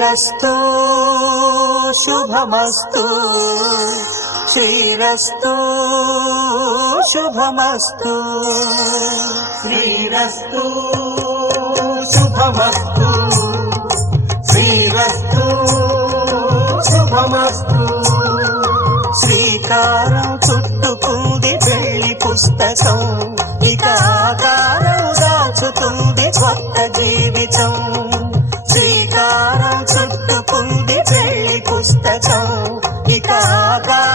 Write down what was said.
శ్రీరస్తు శుభమస్తు శ్రీరస్తు శుభమస్తు శ్రీరస్తు శుభమస్తు శ్రీరస్తు శుభమస్తు శ్రీకారం చుట్టుకుంది పెళ్లి పుస్తకం ఇక ఆకారం దాచుతుంది కొత్త జీవితం శ్రీకారం చుట్టుకుంది పెళ్లి పుస్తకం ఇక ఆకారం